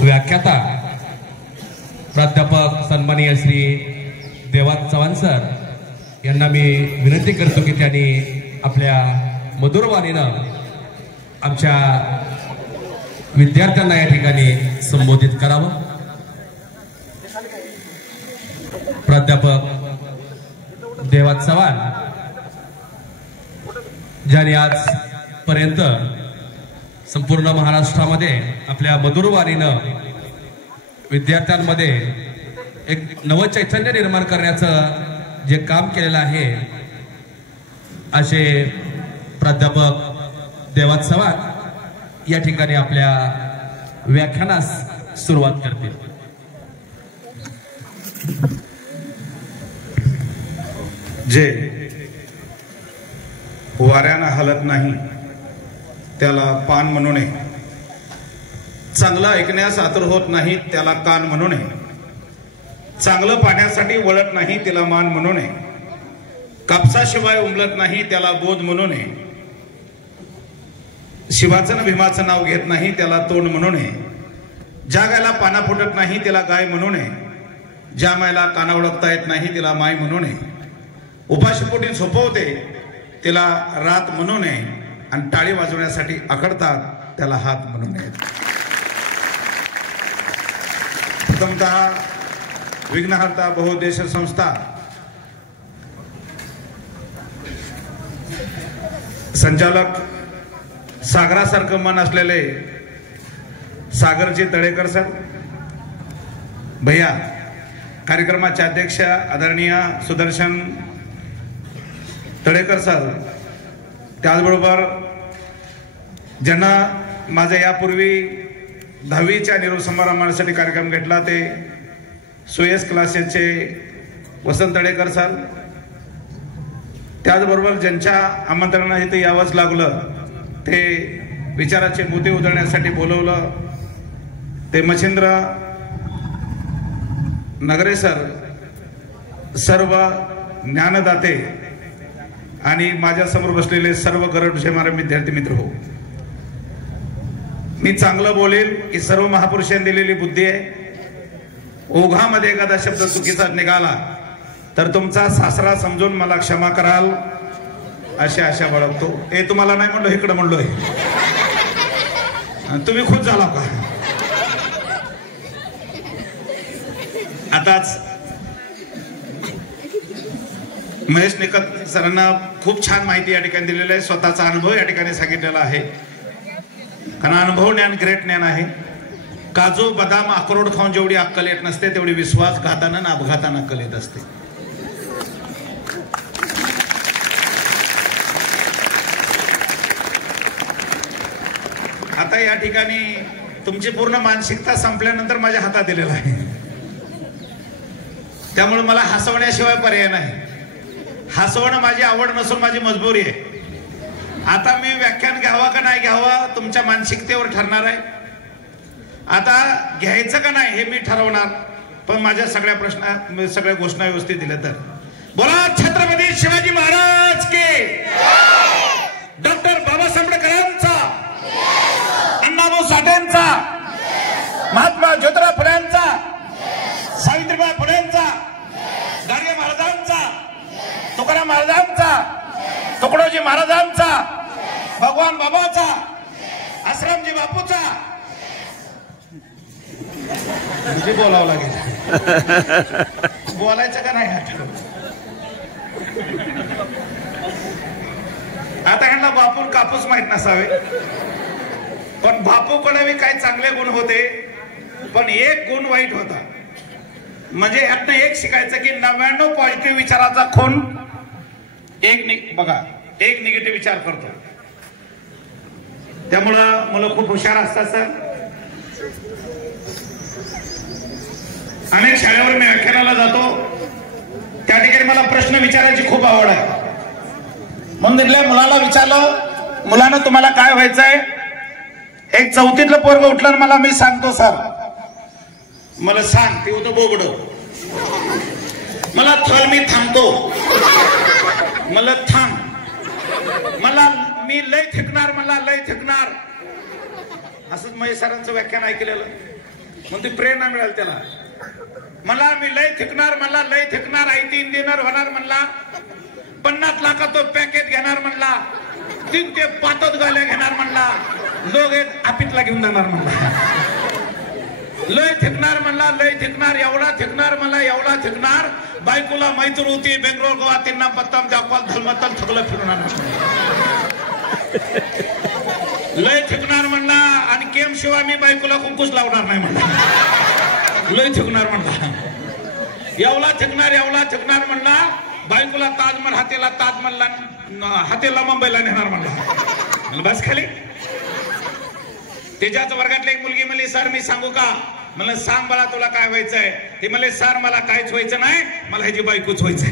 व्याख्याता प्राध्यापक सन्माननीय श्री देवात चव्हाण सर यांना मी विनंती करतो की त्यांनी आपल्या मधुर वाणीनं आमच्या विद्यार्थ्यांना या ठिकाणी संबोधित करावं। प्राध्यापक देवात चव्हाण ज्यांनी आजपर्यंत संपूर्ण महाराष्ट्रामध्ये आपल्या मधुर वाणीनं विद्यार्थ्यांमध्ये एक नवचैतन्य निर्माण करण्याचं जे काम केलेलं आहे असे प्राध्यापक देवात चव्हाण या ठिकाणी आपल्या व्याख्यानास सुरुवात करतील। जे वाऱ्यानं हलत नाही त्याला पान म्हणू नये, चांगलं ऐकण्यास आतुर होत नाही त्याला कान म्हणू नये, चांगलं पाण्यासाठी वळत नाही त्याला मान म्हणू नये, कापसाशिवाय उमलत नाही त्याला बोध म्हणू नये, शिवाचं न भीमाचं नाव घेत नाही त्याला तोंड म्हणू नये, ज्या गायला पाना फुटत नाही त्याला गाय म्हणू नये, ज्या मायला काना ओळखता येत नाही त्याला माय म्हणू नये, उपाशीपोटी झोपवते त्याला रात म्हणू नये आणि टाळी वाजवण्यासाठी आकडतात त्याला हात म्हणू नये। प्रथमतः विघ्नहर्ता बहुउद्देश संस्था संचालक सागरासारखं मन असलेले सागरजी तळेकर सर, भैया कार्यक्रमाचे अध्यक्ष आदरणीय सुदर्शन तळेकर सर, त्याचबरोबर ज्यांना माझ्या यापूर्वी 10वीच्या निरोप समारंभासाठी कार्यक्रम घेतला ते सुयस क्लासेसचे वसंत तळेकर सर, त्याचबरोबर ज्यांच्या आमंत्रणाने इथे यावंच लागलं ते विचाराचे मोती उधळण्यासाठी बोलवलं ते मच्छिंद्र नगरे सर, सर्व ज्ञानदाते आणि माझ्या समोर बसलेले सर्व गरजूचे माझे विद्यार्थी मित्र हो, मी चांगलं बोलेल की सर्व महापुरुषांनी दिलेली बुद्धी आहे। ओघामध्ये एखादा शब्द चुकीचा निघाला तर तुमचा सासरा समजून मला क्षमा कराल अशी आशा बाळगतो। हे तुम्हाला नाही म्हणलो, इकडे म्हणलोय, तुम्ही खुश झाला का? आताच महेश निकत सरांना खूप छान माहिती या ठिकाणी दिलेली आहे, स्वतःचा अनुभव या ठिकाणी सांगितलेला आहे, कारण अनुभव ज्ञान ग्रेट ज्ञान आहे। काजू बदाम अक्रोड खाऊन जेवढी अक्कल येत नसते तेवढी विश्वासघातानं ना अपघातानं अक्कल येत असते। आता या ठिकाणी तुमची पूर्ण मानसिकता संपल्यानंतर माझ्या हातात दिलेला आहे, त्यामुळे मला हसवण्याशिवाय पर्याय नाही। हसवणं माझी आवड नसून माझी मजबुरी आहे। आता मी व्याख्यान घ्यावा का नाही घ्यावा तुमच्या मानसिकतेवर ठरणार आहे। आता घ्यायचं का नाही हे मी ठरवणार, पण माझ्या सगळ्या घोषणा व्यवस्थित दिल्या तर बोला छत्रपती शिवाजी महाराज के, डॉक्टर बाबासाहेब आंबेडकरांचा, अण्णाभाऊ साठेंचा, महात्मा ज्योतिराव फुलेंचा, सावित्रीबाई फुलेंचा, गाडगे महाराजांचा, तुकाराम महाराजांचा, तुकडोजी महाराजांचा, भगवान बाबाचा, आश्रमजी बापूचा, म्हणजे बोलावं लागेल, बोलायचं का नाही? आता ह्यांना बापून कापूस माहित नसावे, पण बापूकडे काही चांगले गुण होते पण एक गुण वाईट होता, म्हणजे यातनं एक शिकायचं की 99 पॉझिटिव्ह विचाराचा खून एक बघा एक निगेटिव्ह विचार करतो। त्यामुळं मुलं खूप हुशार असतात सर। अनेक शाळेवर मी व्याख्यानाला जातो, त्या ठिकाणी मला प्रश्न विचारायची खूप आवड आहे, म्हणून तिथल्या मुलाला विचारलं, मुलानं तुम्हाला काय व्हायचंय? एक चौथीतलं पोरग उठलं मला मी सांगतो सर, मला सांग, ते होतं बोबड, मला थल मी थांबतो, मला थांब, मला मी लय थकणार, मला लय थकणार, असंच महेश सरांचं व्याख्यान ऐकलेलं। मग ती प्रेरणा मिळाली त्याला. मला मी लय थिकणार, मला लय थिकणार, आयती इंजिनियर होणार म्हणला, 50 लाखात तो पॅकेज घेणार म्हणला, 3 ते 5 गाल्या घेणार म्हणला, लोक एक आपितला घेऊन जाणार म्हणला. लय थिकणार म्हणला, लय थिकणार, एवढा थिकणार म्हणला, एवढा थिकणार, बायकोला मैत्री होती बेंगलोर गोवा त्यांना पत्ताम दाखवाल धर्मतल थकलं फिरून आणणार. लय थिकणार म्हणला आणि केम शिवाय मी बायकोला कुंकूच लावणार नाही म्हणला. लय थिकणार म्हणला, एवढा थिकणार, एवढा थिकणार म्हणला, बायकोला ताजमहल हातेला, ताजमहलला हातेला मुंबईला नेणार म्हणला. बस खाली. त्याच्याच वर्गातली एक मुलगी म्हणली, सर मी सांगू का? मला सांग मला तुला काय व्हायचंय? ते म्हणले, सर मला काहीच व्हायचं नाही, मला ह्याची बायकोच व्हायचंय.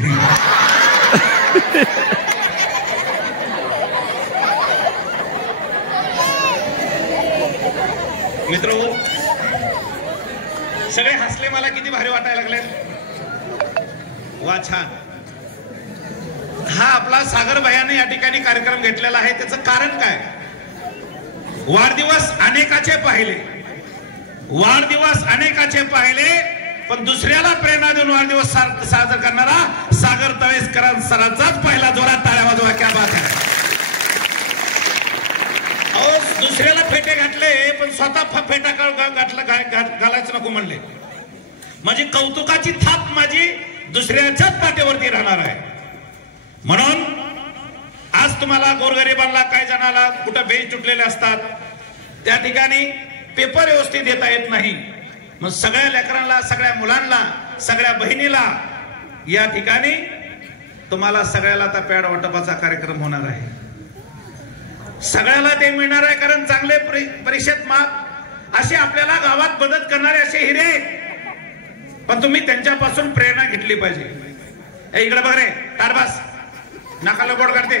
मित्र सगळे हसले, मला किती भारी वाटायला लागले. वा छान. हा आपला सागर भैयाने या ठिकाणी कार्यक्रम घेतलेला आहे. त्याचं कारण काय? वाढदिवस अनेकाचे पाहिले, वाढदिवस अनेकाचे पाहिले, पण दुसऱ्याला प्रेरणा देऊन वाढदिवस साजरा करणारा सागर तळेकर सरांचाच पहिला. जोरात टाळ्या वाजवा. क्या बात आहे. दुसऱ्याला फेटे घातले पण स्वतः फेटा घालायचं नको म्हणले. माझी कौतुकाची थाप माझी दुसऱ्याच्याच पाठीवरती राहणार आहे. म्हणून आज तुम्हाला गोरगरिबांना, काही जणाला कुठं बेंच तुटलेले असतात, त्या ठिकाणी पेपर व्यवस्थित देता येत नाही. मग सगळ्या लेकरांना, सगळ्या मुलांना, सगळ्या बहिणीला या ठिकाणी तुम्हाला सगळ्याला आता पॅड वाटपाचा कार्यक्रम होणार आहे. सगळ्याला ते मिळणार आहे, कारण चांगले परिषद माप असे आपल्याला गावात मदत करणारे असे हिरे, पण तुम्ही त्यांच्यापासून प्रेरणा घेतली पाहिजे. इकडे बघ रे, तारबास नाकाला बोट काढते.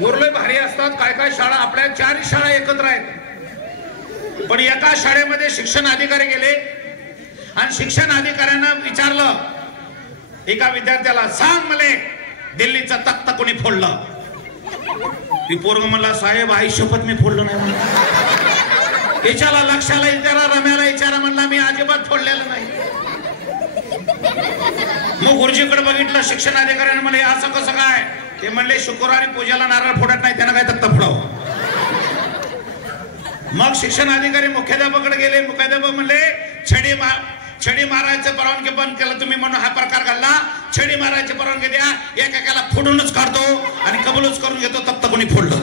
उरले भारी असतात. काय काय शाळा, आपल्या 4 शाळा एकत्र आहेत, पण एका शाळेमध्ये शिक्षण अधिकारी गेले आणि शिक्षण अधिकाऱ्यांना विचारलं एका विद्यार्थ्याला, सांग मला दिल्लीचा तख्त कोणी फोडलं? ती पोरग म्हणला, साहेब आई शपथ मी फोडलो नाही म्हणला. याच्याला लक्षाला विचारा, रम्याला विचारा म्हणला, मी अजिबात फोडलेलं नाही. मग गुरुजीकडे बघितलं शिक्षण अधिकाऱ्याने, म्हणले असं कसं काय? ते म्हणले, शुक्रवारी पूजाला नारळ फोडत नाही, त्यांना काय तख्त फोडावं. मग शिक्षण अधिकारी मुख्याध्यापकाकडे गेले. मुख्याध्यापक म्हणले, छडी मारायचं परवानगी बंद केलं तुम्ही म्हणून हा प्रकार घडला. छडी मारायची परवानगी द्या, एकेकाला फोडूनच काढतो आणि कबूलच करून घेतो, तख्त कोणी फोडलं.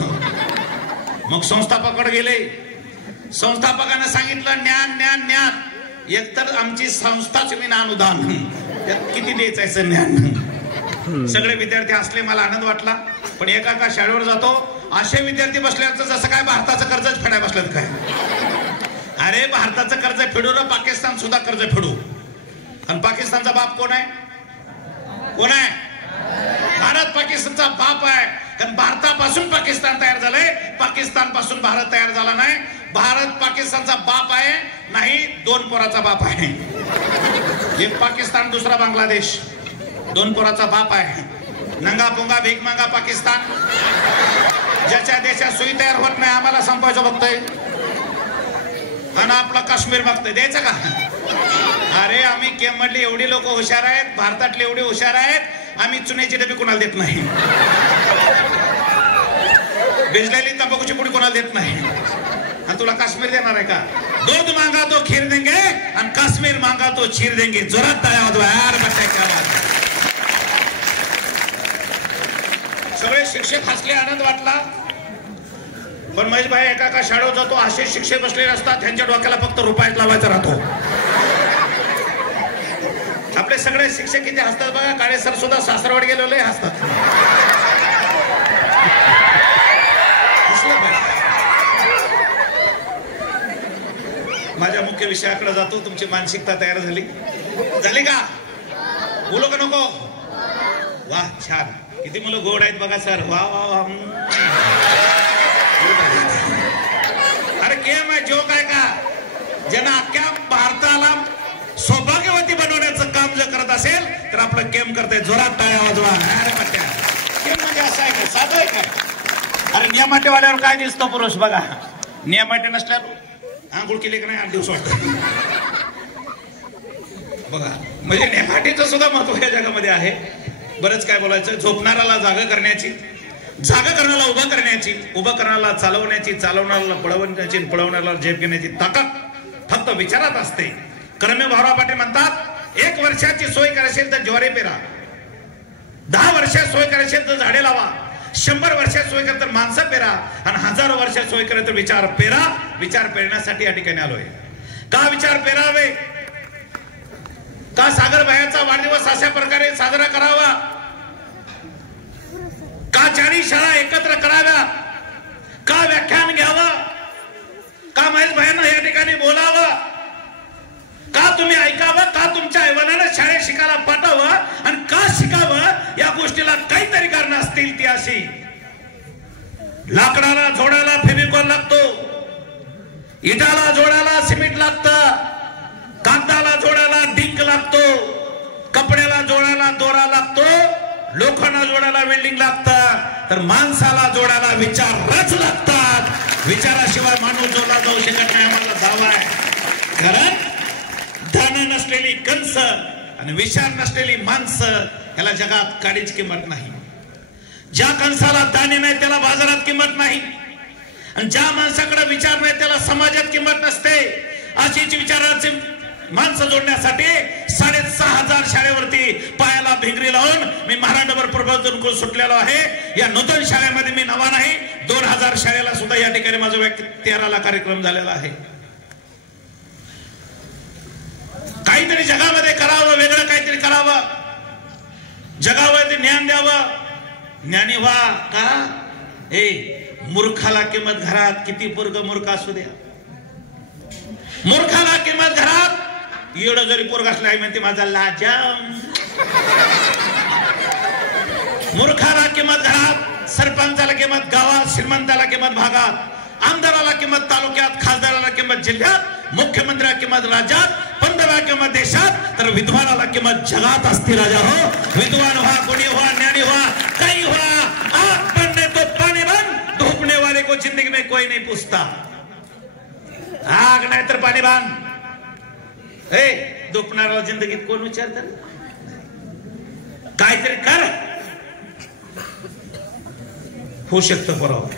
मग संस्थापकाकडे गेले. संस्थापकांना सांगितलं, ज्ञान ज्ञान ज्ञान, एकतर आमची संस्थाच विना अनुदान, त्यात किती द्यायचं ज्ञान. सगळे विद्यार्थी असले, मला आनंद वाटला. पण एका शाळेवर जातो, असे विद्यार्थी बसल्याचं जसं काय भारताचं कर्जच फेडाय बसलं काय. अरे भारताचं कर्ज फेडू ना, पाकिस्तान सुद्धा कर्ज फेडू. आणि पाकिस्तानचा बाप कोण आहे? कोण आहे? भारत पाकिस्तानचा बाप आहे. कारण भारतापासून पाकिस्तान तयार झालंय, पाकिस्तान पासून भारत तयार झाला नाही. भारत पाकिस्तानचा बाप आहे नाही, 2 पोराचा बाप आहे. एक पाकिस्तान, दुसरा बांगलादेश, 2 पोराचा बाप आहे. नंगा पुंगा भीक मांगा पाकिस्तान, ज्याच्या देशात सुई तयार होत नाही, आम्हाला संपवायचं बघतोय. आणि आपला काश्मीर बघतोय, द्यायचं का? अरे आम्ही केम मधली एवढी लोक हुशार आहेत, भारतातले एवढे हुशार आहेत, आम्ही चुन्याची डबी कोणाला देत नाही, भिजलेली तंबाखूची पुडी कोणाला देत नाही. आणि तुला काश्मीर देणार आहे का? दूध मांगा तो खीर देंगे आणि काश्मीर मांगा तो चीर देंगे. जोरात टाळ्या वाजवा यार. सगळे शिक्षक हसले, आनंद वाटला. पण महेश भाई एका शाळेत जातो, असे शिक्षक बसलेले असतात, त्यांच्या डोक्याला फक्त रुपयात लावायचा राहतो. आपले सगळे शिक्षक किती हसतात बघा. काळे सर सुद्धा सासरवाड गेलेले हसतात. माझ्या मुख्य विषयाकडे जातो. तुमची मानसिकता तयार झाली का? बोलू का नको? वा छान. किती मुलं गोड आहेत बघा सर. वा वा वा. अरे केम आहे, जोक आहे का? ज्यांना अख्ख्या भारताला सौभाग्यवती बनवण्याचं काम जर करत असेल तर आपलं केम करताय. जोरात टाळ्या वाजवा. अरे पट्ट्या, केम म्हणजे असं आहे का? साधं आहे का? अरे नियमाटेवाल्यावर काय दिसतो पुरुष बघा, नियमाटे नसल्यावर आंघोळ केली की नाही 8 दिवस वाटत बघा. म्हणजे नेमाटीचं सुद्धा महत्व या जगामध्ये आहे. बरंच काय बोलायचं. झोपणाराला जागा करण्याची, जागा करण्याला उभं करण्याची, उभं करण्याला चालवण्याची, चालवणाऱ्याला पळवण्याची, पळवणाऱ्याला झेप घेण्याची ताकद फक्त विचारात असते. कर्मे भाऊराव पाटील म्हणतात 1 वर्षाची सोय करायची तर ज्वारी पेरा, 10 वर्षात सोय करायची तर झाडे लावा, 100 वर्षात सोय करा तर माणसं पेरा, आणि 1000 वर्षात सोय करा तर विचार पेरा. विचार पेरण्यासाठी या ठिकाणी आलोय. का विचार पेरावे? का सागरबाईंचा वाढदिवस अशा प्रकारे साजरा करावा? का 40 शाळा एकत्र कराव्या? का व्याख्यान घ्यावं? का महेश भाईंना या ठिकाणी बोलावं? का तुम्ही ऐकावं? का तुमच्या ऐवनानं शाळेत शिकायला पाठवावं? आणि का शिकावं? या गोष्टीला काहीतरी कारण असतील. ती अशी, लाकडाला जोडायला फेविकॉल लागतो, इटाला जोडायला सिमेंट लागतं, कागदाला जोडायला डिंक लागतो, कपड्याला जोडायला दोरा लागतो, लोखंडाला जोडायला वेल्डिंग लागतं, तर माणसाला जोडायला विचारच लागतात. विचाराशिवाय माणूस जोडला जाऊ शकत नाही, आम्हाला दावा आहे. कारण धन नसलेली कणस आणि विचार नसलेली माणसं याला जगात काडीच किंमत नाही. ज्या कणसाला दाणे नाही त्याला बाजारात किंमत नाही, आणि ज्या माणसाकडे विचार नाही त्याला समाजात किंमत नसते. अशीच विचाराची माणसं जोडण्यासाठी 6500 शाळेवरती पायाला भिंगरी लावून मी महाराष्ट्रभर प्रबोधन करून सुटलेलो आहे. या नूतन शाळेमध्ये मी नवा नाही, 2000 शाळेला सुद्धा या ठिकाणी माझा 13ला कार्यक्रम झालेला आहे. काहीतरी जगामध्ये करावं, वेगळं काहीतरी करावं, जगावरती ज्ञान द्यावं. ज्ञानी व्हा. का मूर्खाला किंमत घरात, किती पोरग मूर्ख असू द्या, मूर्खाला किंमत घरात. एवढं जरी पोरग असलं आहे म्हणते माझा लाजाम. मूर्खाला किंमत घरात, सरपंचाला किंमत गावात, श्रीमंताला किंमत भागात, आमदाराला किंमत तालुक्यात, खासदाराला किंमत जिल्ह्यात, मुख्यमंत्र्याला किंमत राज्यात, पंतप्रधानाला किंमत देशात, तर विद्वानाला किंमत जगात असते. राजा हो, विद्वान व्हा, गुणी व्हा, ज्ञानी व्हा, काही व्हा. आग बनने तो पानी बन, धूपने वाले को जिंदगी में कोई नहीं पूछता. आग नाही तर पाणी बांध. धुपणाऱ्याला जिंदगीत कोण विचारत? काहीतरी कर, होऊ शकतं पुराव.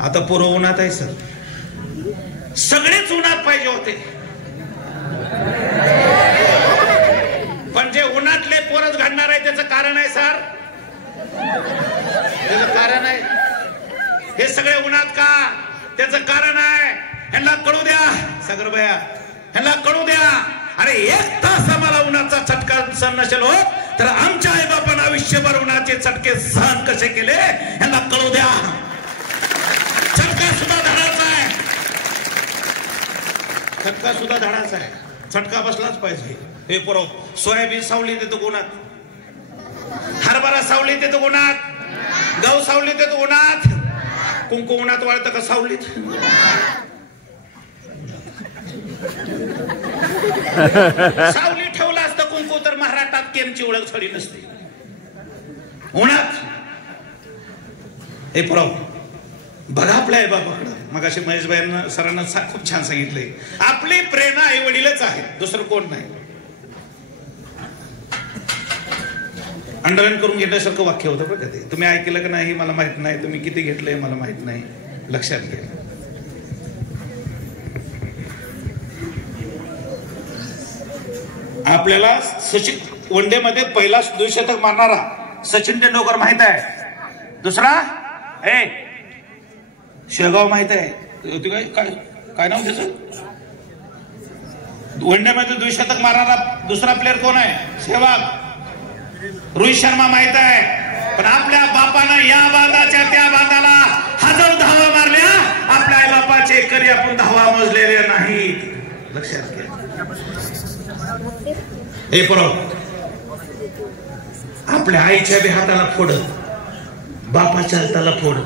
आता पुरं उन्हात आहे सर, सगळेच उन्हात पाहिजे होते, पण जे उन्हातले पोरच घडणार आहे त्याचं कारण आहे सर, त्याचं कारण आहे. हे सगळे उन्हात का? त्याचं कारण आहे. ह्यांना कळू द्या सागरबाया, ह्यांना कळू द्या. अरे 1 तास आम्हाला उन्हाचा चटका सहन नसेल हो, तर आमच्या आई बापांना आयुष्यभर उन्हाचे चटके सहन कसे केले ह्यांना कळू द्या. चटका सुद्धा धडाचा आहे, चटका सुद्धा धडाचा आहे. चटका बसलाच पाहिजे. हे पुरव. सोयाबीन सावली देतो उन्हात, हरभरा सावली देतो उन्हात, गहू सावली देतो उन्हात, कुंकू उन्हात वाळतं का सावलीत? सावली ठेवला असतं कुंकू तर महाराष्ट्रात केमची ओळख थोडी नसते. उन्हात हे पुरव. बघा आपल्या आई बापाकडं. मगाशी महेश भाईंना सरांना खूप छान सांगितलंय, आपली प्रेरणा आई वडीलच आहे, दुसरं कोण नाही. अंडरलाईन करून घेण्यासारखं वाक्य होतं बघा ते. तुम्ही ऐकलं का नाही मला माहित नाही, तुम्ही किती घेतलंय मला माहित नाही, लक्षात घ्या. आपल्याला सचिन वन डे मध्ये पहिला द्विशतक मारणारा सचिन तेंडुलकर माहित आहे. दुसरा शेगाव माहित आहे. काय नाव त्याचं? वन डे मध्ये द्विशतक मारणारा दुसरा प्लेअर कोण आहे? सेहवाग. रोहित शर्मा माहित आहे. पण आपल्या बापानं या बांधाच्या त्या बांधाला 1000 धावा मारल्या, आपल्या आई बापाचे कधी आपण धावा मोजलेले नाहीत. लक्षात घ्या. हे परव. आपल्या आईच्या बी हाताला फोड, बापाच्या हाताला फोड.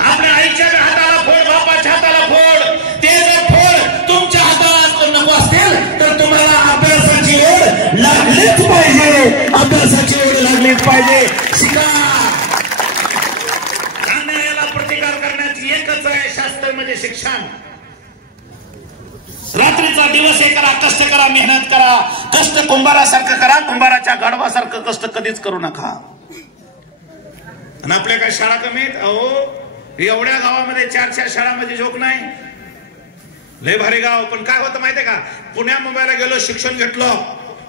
आपल्या आईच्या बी हाताला फोड, बापाच्या हाताला फोड. ते जर फोड तुमच्या हाताला नको असतील तर तुम्हाला अभ्यासाची ओढ लागलीच पाहिजे. अभ्यासाची ओढ लागलीच पाहिजे. शिका. शिक्षण. रात्रीचा दिवस हे करा, कष्ट करा, मेहनत करा. कष्ट कुंभारासारखं करा, कुंभाराच्या गाढवासारखं कष्ट कधीच करू नका. आणि आपल्या काय शाळा कमी आहेत? अहो एवढ्या गावामध्ये 4 शाळामध्ये जोक नाही. लय भारी गाव. पण काय होतं माहितीये का, पुण्या मुंबईला गेलो, शिक्षण घेतलं,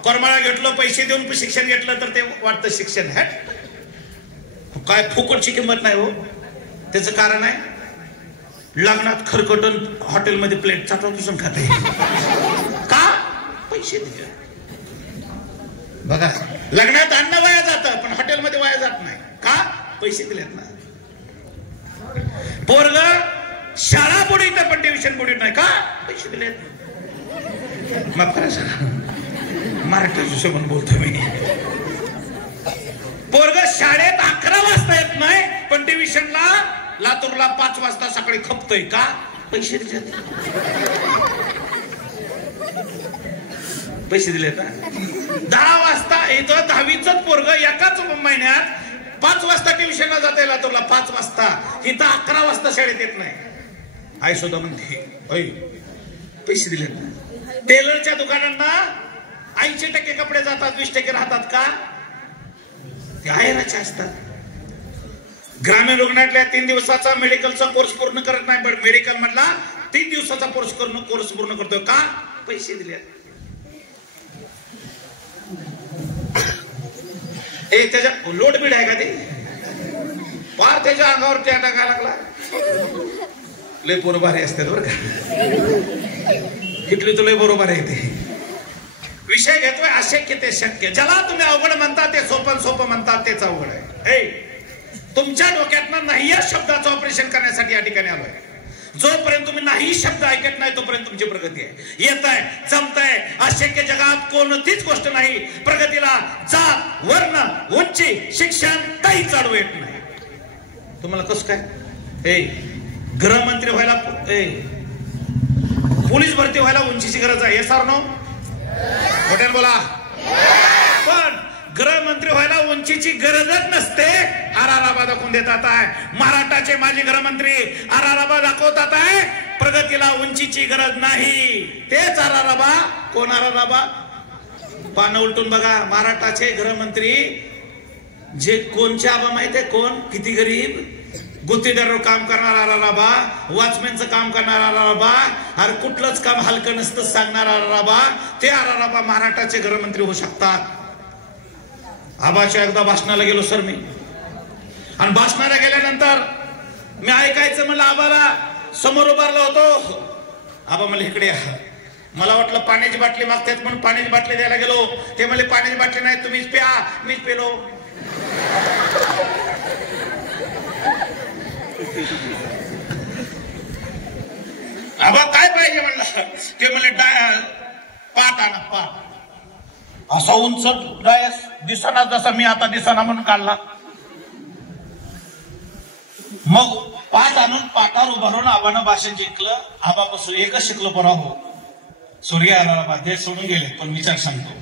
करमाळा घेतलं, पैसे देऊन शिक्षण घेतलं तर ते वाटतं शिक्षण है काय, फुकटची किंमत नाही हो. त्याचं कारण आहे, लग्नात खरकटून हॉटेलमध्ये प्लेट चाटून खाते. का? पैसे दिले. बघा, लग्नात अन्न वाया जातं पण हॉटेलमध्ये वाया जात नाही. का? पैसे दिलेत ना. पोरग शाळा बुडीत पण ट्युशन बुडीत नाही. का? पैसे दिलेत. मग मराठी हिशोबाने बोलतो मी. पोरग शाळेत 11 वाजता येत नाही पण ट्युशनला लातूरला 5 वाजता सकाळी खपतोय. का? पैसे दिलेत. पैसे दिलेत. 10 वाजता येतं 10वीच पोरग एकाच महिन्यात 5 वाजता ट्युशनला जाते लातूरला 5 वाजता, इथं 11 वाजता शाळेत येत नाही. आई सुद्धा म्हणते पैसे दिलेत. टेलरच्या दुकानांना 80% कपडे जातात, 20% राहतात. का? ते आहेराचे असतात. ग्रामीण रुग्णालयातल्या 3 दिवसाचा मेडिकलचा कोर्स पूर्ण करत नाही पण मेडिकल मधला 3 दिवसाचा कोर्स पूर्ण करतो. का? पैसे दिले. त्याच्या लोड बीड आहे का ते? पार त्याच्या अंगावर त्या टाकायला लागला. लय बरोबर असतात बरं का, इथली तर लय बरोबर आहे. ते विषय घेतोय अशक्य ते शक्य. ज्याला तुम्ही अवघड म्हणता ते सोपं म्हणतात तेच अवघड आहे. तुमच्या डोक्यातनं नाही या शब्दाचं ऑपरेशन करण्यासाठी या ठिकाणी आलोय. जोपर्यंत तुम्ही नाही शब्द ऐकत नाही तोपर्यंत तुमची प्रगती आहे. येत आहे, जमतंय. अशक्य जगात कोणतीच गोष्ट नाही. प्रगतीला जात, वर्ण, उंची, शिक्षण काहीच अडवू येत नाही. तुम्हाला कसं काय? गृहमंत्री व्हायला, पोलीस भरती व्हायला उंचीची गरज आहे. Yes or no? हॉटेल बोला. पण गृहमंत्री व्हायला उंचीची गरजच नसते. आराराबा दाखवून देतात आहे. महाराष्ट्राचे माजी गृहमंत्री आराराबा दाखवतात आहे. प्रगतीला उंचीची गरज नाही. तेच आराराबा. कोण आराराबा? पानं उलटून बघा. महाराष्ट्राचे गृहमंत्री जे कोणचे आबा माहितीये? कोण? किती गरीब. गुत्तेदार काम करणारा आराराबा, वॉचमॅनचं काम करणारा आराराबा, अरे कुठलंच काम हलकं नसतं सांगणारा आराराबा. ते आराराबा महाराष्ट्राचे गृहमंत्री होऊ शकतात. आबाच्या एकदा भाषणाला गेलो सर मी, आणि भाषणाला गेल्यानंतर मी ऐकायचं म्हणलं. आबाला समोर उभारलो होतो. आबा मला इकडे या. मला वाटलं पाण्याची बाटली मागतात म्हणून पाण्याची बाटली द्यायला गेलो. ते म्हणले पाण्याची बाटली नाही, तुम्हीच प्या. मीच पेलो. आबा काय पाहिजे म्हणलं. ते म्हणले पाट आणा. पाट असा उंच डायस दिसना, जसा मी आता दिसना म्हणून काढला. मग पाट आणून पाटावर उभारून आबानं भाषण शिकलं. आबापासून एकच शिकलो बरं हो. सूर्य आला ते सोडून गेले पण विचार सांगतो.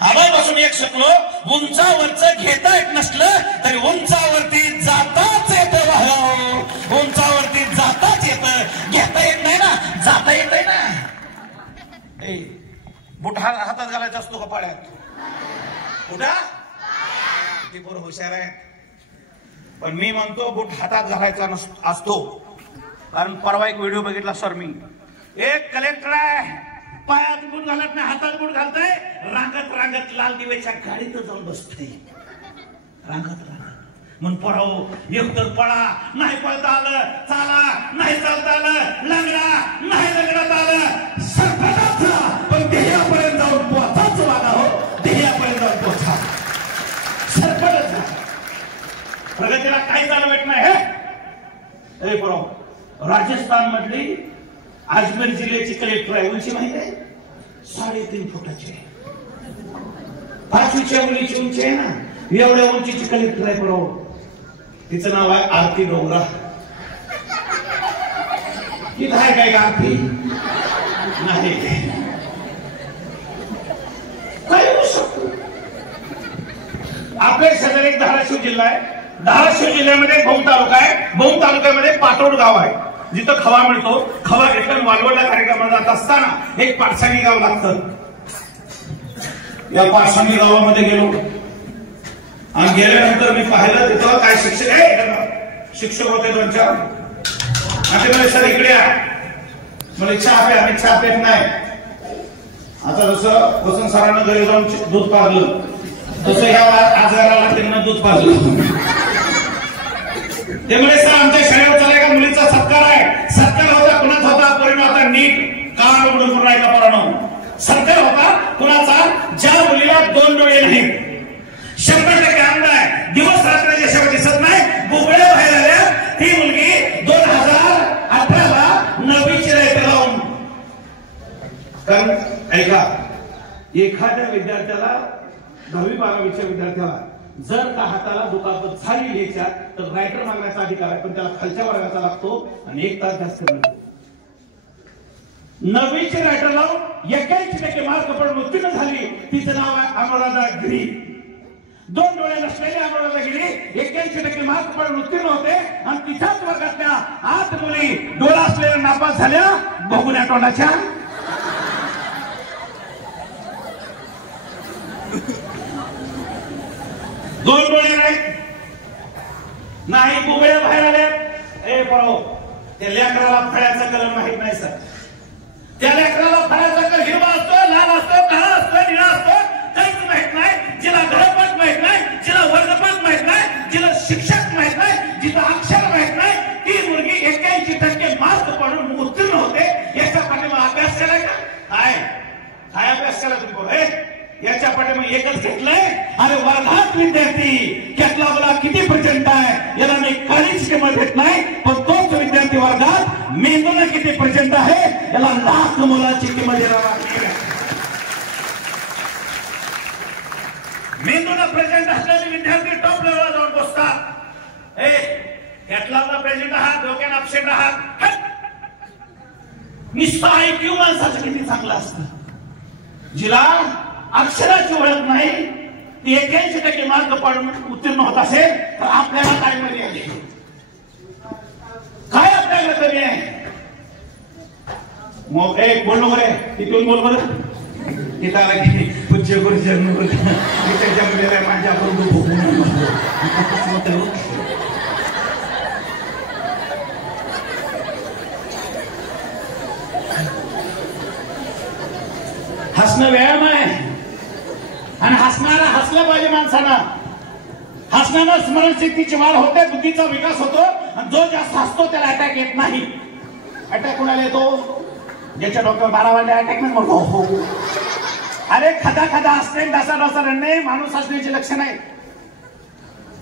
आबापासून एक शिकलो, उंचावरचं घेता येत नसलं तरी उंचावरती जाताच येतं. उंचावरती जाताच येतं. घेता येत नाही ना, जाता येत आहे ना. बुट हातात घालायचा असतो का पाड्यात? बुटा ती बरोबर हुशार आहे. पण मी म्हणतो बूट हातात घालायचा असतो. कारण परवा एक व्हिडिओ बघितला सर मी. एक कलेक्टर आहे, पायात बूट घालत नाही, हातात बूट घालतोय. रांगत लाल दिव्याच्या गाडीत जाऊन बसते. रांगत म्हणून पळावं. एकतर पळा, नाही पळता आलं चाला, नाही चालता आलं लंगडा, नाही लंगडात आलं सरपटाचा. पण ध्येयापर्यंत जाऊन पोचाच वाला हो. ध्येयापर्यंत जाऊन पोचा. सरपटच प्रगतीला काही चालवत नाही. हे बरोबर. राजस्थान मधली अजमेर जिल्ह्याची कलेक्टर आहे. उंची माहिती आहे? 3.5 फुटाची. 5वीच्या मुलीची उंची आहे ना, एवढ्या उंचीची कलेक्टर आहे. बरोबर. तिचं नाव आहे आरती डोंगरा. किती आहे काय आरती? नाही. काय होऊ शकतो? आपल्या शेजारी एक धाराशिव जिल्हा आहे. धाराशिव जिल्ह्यामध्ये भौम तालुका आहे. भौम तालुक्यामध्ये पाटोड गाव आहे. जिथं खवा मिळतो, खवा घेतला वालवडला कार्यक्रमाला जात असताना एक पारसाणी गाव लागतं. या पारसाणी गावामध्ये गेलो आणि गेल्यानंतर मी पाहिलं तिथं काय शिक्षक होते 2-4 आणि ते म्हणे, सर इकडे या. मला चहा प्या. आम्ही चहा पेत नाही. आता जसं वसंत सरांना घरी जाऊन दूध पाजलं तसं ह्या आजाराला त्यांना दूध पाजलं. ते म्हणे, सर आमच्या शाळेवर चालय का मुलीचा सत्कार आहे. सत्कार होता कुणाचा होता, परिणाम आता नीट कान उघडून राहिला पराणं. सत्कार होता कुणाचा, ज्या मुलीला 2 डोळे नाहीत. 100% अंध आहे, दिवस रात्र ज्याच्यावर दिसत नाही, बुबळ्या बाहेर आल्या. ती मुलगी 2018ला 9वीची राहते लावून. कारण ऐका, एखाद्या विद्यार्थ्याला 10वी-12वीच्या विद्यार्थ्याला जर का हाताला दुखापत झाली याच्यात तर रायटर मागण्याचा अधिकार आहे, पण त्याला खालच्या वर्गाचा लागतो आणि 1 तास जास्त मिळतो. 9वीचे रायटर लावून 81% मार्क पडून उत्तीर्ण झाली. तिचं नाव आहे अनुराधा गिरी. 2 डोळे नसलेली अनुराधा गिरी 81% मार्क पडून उत्तीर्ण होते आणि तिच्याच वर्गातल्या 8 मुली डोळा असलेल्या नापास झाल्या बघून तोंडाच्या. दोन डोळे नाही बुबळ्या बाहेर आल्या. ए बरो, त्या लेकराला फळ्याचा कलर माहित नाही सर. त्या लेकराला फळ्याचा कलर हिरवा असतो, लाल असतो, काळा असतो, निळा असतो, काहीच माहित नाही. जिला घरपाठ माहित नाही, जिला वर्गपाठ माहित नाही, जिला शिक्षक माहित नाही, जिला अक्षर माहित नाही, ती मुलगी 81% मार्क पडून उत्तीर्ण होते. याच्या पाठीमागे अभ्यास केलाय का? काय अभ्यास केला तुम्ही? याच्या पाठीमागे एकच घेतलंय. अरे वर्गात विद्यार्थी कॅटलॉगला किती पर्सेंट आहे याला मी काहीच किंमत देत नाही, पण तोच विद्यार्थी वर्गात मेंदूला किती पर्सेंट आहे याला लाख मुलाची किंमत देणार आहे. मेंदूला प्रेझेंट असलेले विद्यार्थी टॉप लेवलला जाऊन बसतात. कॅटलॉगला प्रेझेंट आहात, डोक्यात अपसेंट आहात. निस्ता IQ माणसाचं किती चांगलं असतं. जिला अक्षराची ओळख नाही, ती 81% मार्क पाडून उत्तीर्ण होत असेल तर आपल्याला काय कमी आहे? काय आपल्याला कमी आहे? मग एक बोल बरे, तिथून बोल बरं. तिथं आला की पूज्य गुरुजन त्याच्या मुलीला माझ्या हसणं व्यायाम आहे आणि हसणारा हसलं पाहिजे. माणसानं हसण्यानं स्मरणशक्तीची वाढ होते, बुद्धीचा विकास होतो आणि जो जास्त हसतो त्याला अटॅक येत नाही. अटॅक कोणाला येतो? ज्याच्या डोक्यावर 12 वाजले अटॅक नाही म्हणतो. अरे खदा खदा असते, डसा डसा रडणे माणूस हसण्याचे लक्षण आहे.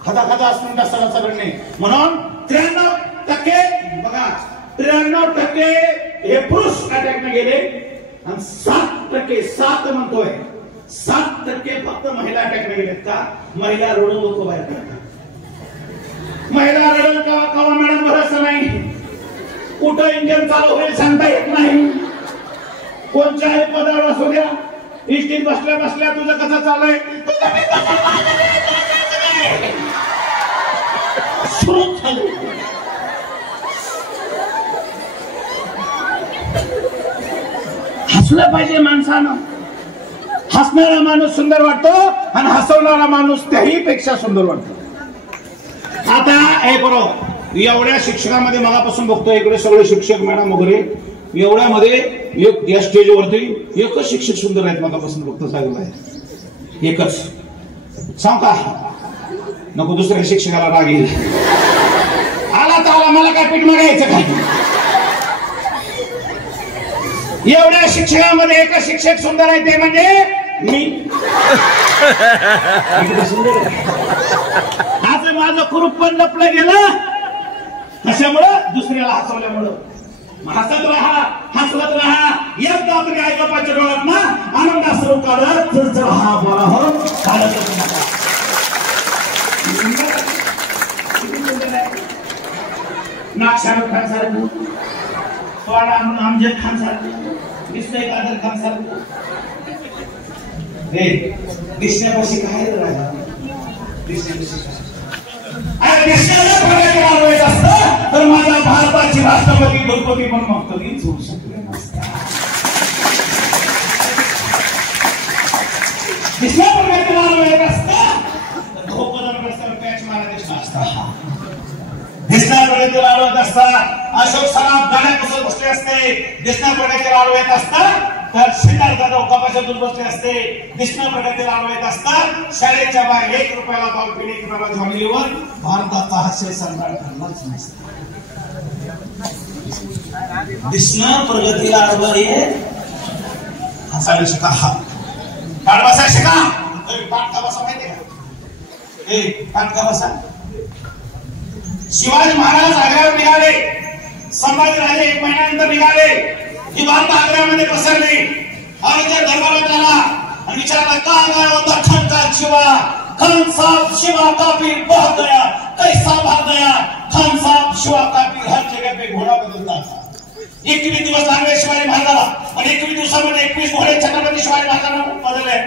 खदा खदा असते, डसा डसा रडणे. म्हणून 93% बघा, 93% हे पुरुष अटॅकने गेले आणि 7% 7 म्हणतोय 7% फक्त महिला अटॅकने गेलेत. का? महिला रडून लोक बाहेर पडतात. महिला रडून कवा मॅडम भरोसा नाही. कुठं इंजिन चालू होईल सांगता येत नाही. कोणत्याही पदावर असू द्या, इष्टीत बसल्या बसल्या तुझं कसं चाललंय हसलं पाहिजे माणसानं. हसणारा माणूस सुंदर वाटतो आणि हसवणारा माणूस त्याही पेक्षा सुंदर वाटतो. आता हे बरोबर एवढ्या शिक्षकामध्ये मगापासून बघतो इकडे सगळे शिक्षक मॅडम वगैरे, एवढ्यामध्ये या स्टेजवरती एकच शिक्षक सुंदर आहेत. मगापासून बघतो चालू आहे एकच. सांग का नको दुसऱ्या शिक्षकाला राग येईल. आला तर आला, मला काय पीठ मागायचं काय? एवढ्या शिक्षकामध्ये एकच शिक्षक सुंदर आहे, ते म्हणजे मी. आज माझं कुरूप पण लपलं गेलं कशामुळं? दुसऱ्याला हसवल्यामुळं. हसत राहा, हसवत राहा. एकदा आपल्या आई बापाच्या डोळ्यात ना आनंदाश्रू काढत चढ हा मला हो काढतच नका. नाक शाहरुख खान सारखं, तोंड अमजद खान सारखं, दिसतंय कादर खान सारखं. दिसण्यापाशी काय राहिला? दिसण्यापाशी काय? अरे दिसण्याला फळाचे मानवायचं असतं तर माझ्या भारताचे राष्ट्रपती द्रौपदी मुर्मू कधीच होऊ शकले नसतात. दिसल्या प्रकारचे लाडू येत असतात तर पॅच मारा दिसला असता. दिसण्या प्रकारचे लाडू येत असतात अशोक सराफ गाण्यापासून बसले असते. दिसण्या प्रकारचे लाडू येत असतात तर सिद्धार्थ जाधव कपाशातून बसले असते. दिसण्या प्रकारचे लाडू येत असतात शाळेच्या बाहेर 1 रुपयाला बॉल पिन 1 रुपयाला जमिनीवर भारताचा हास्य सम्राट ठरलाच नसता. दिसणं प्रगतीला अडवळ आहे. हसायला शिका. हा पाठ बसा शिका. पाठ का बसा माहिती का? पाठ का बसा. शिवाजी महाराज आग्र्यावर निघाले. संभाजीराजे 1 महिन्यानंतर निघाले. ही वार्ता आग्र्यामध्ये पसरली. औरंगजेब दरबारात आला आणि विचारला का गया होता खानका शिवा. खान साहब शिवा काफी बह गया कैसा भाग गया. खान साहब शिवा काफी हर जगह पे घोडा बदलता था. 21 दिवस लागले शिवाजी महाराजाला आणि 21 दिवसामध्ये 21 घोडे छत्रपती शिवाजी महाराजांना बदलले.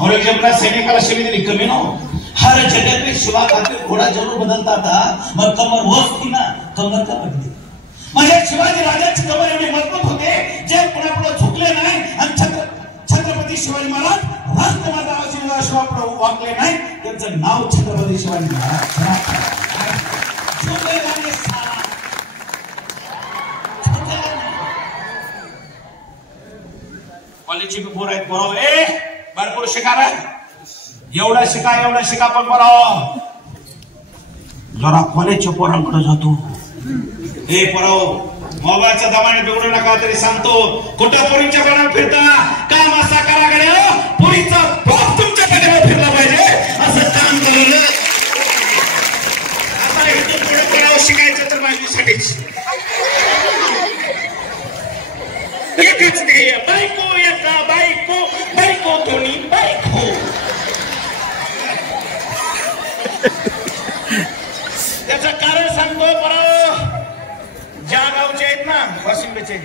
औरंगजेबला सैनिकाला शिवी दिली कमी ना. हर जगह पे शिवा काफी घोडा जरूर बदलता था मग कमर वस थी ना कमर का बदली. म्हणजे शिवाजी राजांची कमर एवढी मजबूत होते जे पुढे झुकले नाही आणि छत्रपती शिवाजी महाराज राष्ट्रमाता शिवापुढे वाकले नाही. त्यांचं नाव छत्रपती शिवाजी महाराज. कॉलेजची पोर आहेत बरोबर. भरपूर शिका रे. एवढा शिका पण बरोबर. जरा कॉलेजच्या पोरांकडे जातो. हे पोराव मोबाईलच्या दमाने बिघडू नका तरी सांगतो. कुठं पोरींच्या कोणाला फिरता काम असा करा गड्या पोरीचा बाप तुमच्याकडे फिरला पाहिजे असं काम करून. आता इथून पुढे करावं शिकायचं तर माझ्यासाठीच एकच ध्येय. बायको एका बायको दोन्ही बायको. त्याचं कारण सांगतो बरं. ज्या गावचे आहेत ना वाशिंबेचे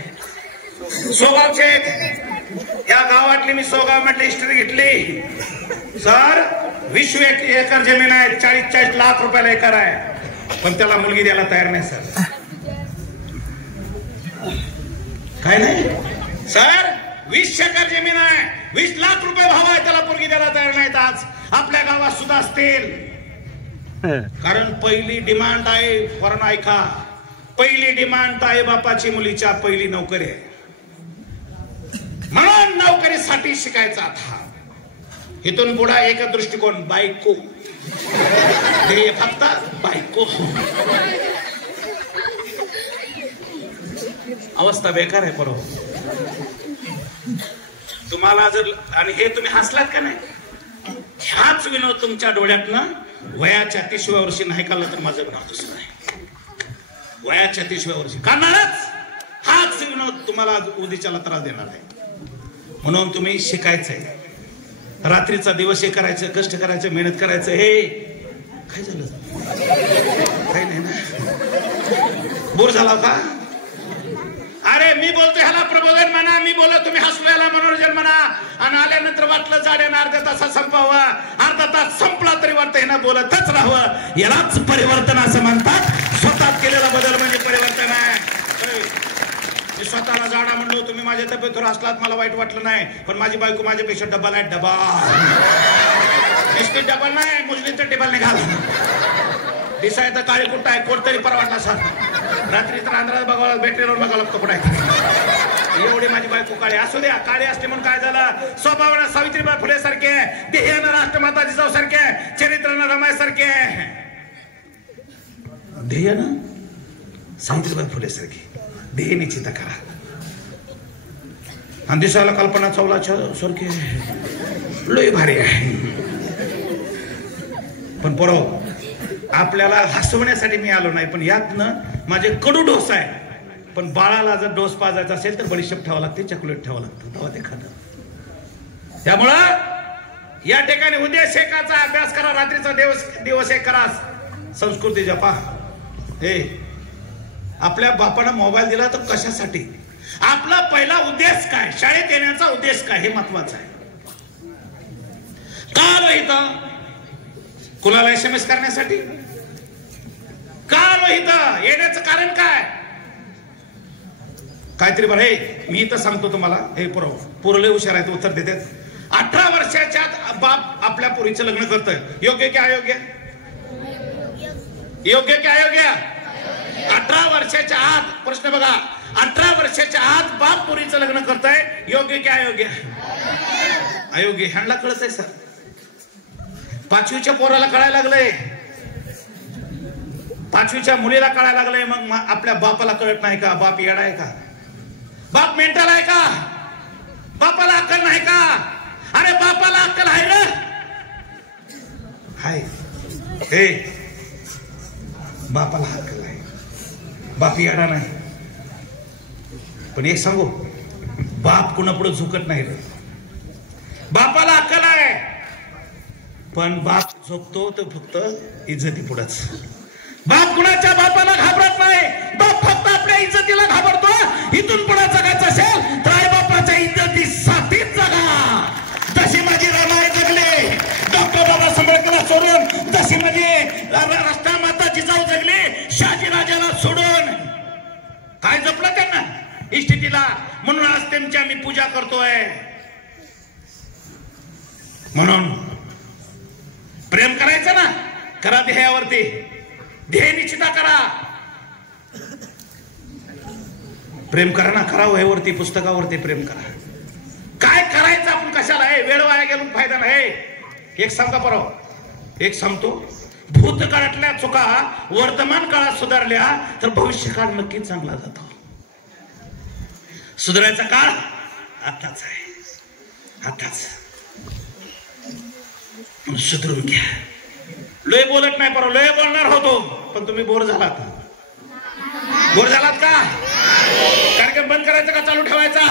सोगावचे आहेत या गावातली मी सोगाव म्हटली हिस्ट्री घेतली. सर 20 एकर जमीन आहे. 40-40 लाख रुपयाला एकर आहे पण त्याला मुलगी द्यायला तयार नाही सर. काय नाही सर 20 एकर जमीन आहे 20 लाख रुपये भाव आहे त्याला मुलगी द्यायला तयार नाहीत. आज आपल्या गावात सुद्धा असतील. कारण पहिली डिमांड आहे वर्ण ऐका. पहिली डिमांड आई बापाची मुलीच्या पहिली नोकरी आहे. म्हणून नोकरीसाठी शिकायचा था. इथून पुढे एक दृष्टिकोन बायको. फक्त बायको. अवस्था बेकार आहे बरोबर. तुम्हाला जर आणि हे तुम्ही हसलात का नाही. ह्याच विनोद तुमच्या डोळ्यातनं वयाच्या 30व्या वर्षी नाही काढला तर माझं नाव दुसरं नाही. वयाच्या 30व्या वर्षी काढणारच. हाच विनोद तुम्हाला उद्याच्याला त्रास देणार आहे. म्हणून तुम्ही शिकायचंय. रात्रीचा दिवस हे करायचं कष्ट करायचं मेहनत करायचं. हे काय झालं काही नाही ना. बोर झाला का. अरे मी बोलतो ह्याला प्रबोधन म्हणा. मी बोललो तुम्ही हसलो याला मनोरंजन म्हणा. आणि आल्यानंतर वाटलं जाड्यानं अर्ध्या तासात संपावं. अर्धा तास संपला तरी वाटतं ह्यानं बोलतच राहावं. यालाच परिवर्तन असं म्हणतात. स्वतःत केलेला बदल म्हणजे परिवर्तन आहे. मी स्वतःला जाडा म्हणलो तुम्ही माझ्या तब्येतीवर असलात मला वाईट वाटलं नाही. पण माझी बायको माझ्यापेक्षा डबल आहे. नुसती डबल नाही मुस्लिमचं टेबल निघाला. दिसाय तर काळी कुठं आहे कोण तरी परवाडला सर. रात्री तर अंधारात बघावं बॅटरीवर बघावं लागतं कुठं आहे. एवढी माझी बायको काळी असू द्या. काळी असते म्हणून काय झालं. स्वभावानं सावित्रीबाई फुले सारखे ध्येयानं राष्ट्रमाता जिजाऊ सारखे चरित्रानं रमाई सारखे. ध्येयानं सावित्रीबाई फुले सारखी ध्येय निश्चित करा. आणि दिसायला कल्पना चावलाच्या सारखे लय भारी आहे. पण पोरं आपल्याला हसवण्यासाठी मी आलो नाही. पण यातनं माझे कडू डोस आहे. पण बाळाला जर डोस पाजायचा असेल तर बडीशेप ठेवावं लागते चॉकलेट ठेवावं लागतं तेव्हा ते खातं. त्यामुळं या ठिकाणी उद्या शेकाचा अभ्यास करा. रात्रीचा दिवस एक करा. संस्कृती जपा. हे आपल्या बापानं मोबाईल दिला तर कशासाठी. आपला पहिला उद्देश काय. शाळेत येण्याचा उद्देश काय हे महत्वाचं आहे. का इथं कुणाला SMS करण्यासाठी का आलो इथं येण्याचं कारण काय? काहीतरी बरं. हे मी इथं सांगतो तुम्हाला. हे पोरले हुशार आहेत, उत्तर देतात. 18 वर्षाच्या बाप आपल्या पोरीचं लग्न करतोय. योग्य की अयोग्य? योग्य की अयोग्य? 18 वर्षाच्या आत प्रश्न बघा. 18 वर्षाच्या आत बाप पोरीचं लग्न करतोय. योग्य की अयोग्य? अयोग्य. ह्यांना कळत आहे सर. 5वीच्या पोराला कळायला लागलंय, 5वीच्या मुलीला कळायला लागलंय. मग आपल्या बापाला कळत नाही का? बाप येडा आहे का? बाप मेंटल आहे का? बापाला अक्कल नाही का? अरे बापाला अक्कल आहे ना? हाय. हे बापाला अक्कल आहे, बाप येडा नाही. पण एक सांगू, बाप कुणापुढे झुकत नाही रे. बापाला अक्कल आहे, पण बाप झोपतो तर फक्त इज्जती पुढंच. बाप कुणाच्या बापाला घाबरत नाही. बाप फक्त आपल्या इज्जतीला घाबरतो. इथून पुढे जगायचं असेल तर आई बापाच्या इज्जतीसाठीच जगा. जशी माझी रमाई जगली डॉक्टर बाबासाहेब आंबेडकरला सोडून, जशी माझी राष्ट्रमाता जिजाऊ जगली शहाजीराजाला सोडून. काय जपलं त्यांना इष्टितीला. म्हणून आज त्यांची आम्ही पूजा करतोय. म्हणून प्रेम करायचं ना, करा ध्येयावरती. ध्येय निश्चित करा. प्रेम करा ना, करा वहीवरती, पुस्तकावरती प्रेम करा. काय करायचं आपण कशाला आहे? वेळ वाया गेलो फायदा नाही. एक सांगा परवा, एक सांगतो. भूतकाळातल्या चुका वर्तमान काळात सुधारल्या तर भविष्यकाळ नक्कीच चांगला जातो. सुधारायचा काळ आताच आहे, आताच. सुधरून घ्या. लय बोलत नाही परवा, लय बोलणार होतो पण तुम्ही बोर झालात. बोर झालात का? कार्यक्रम बंद करायचा का चालू ठेवायचा?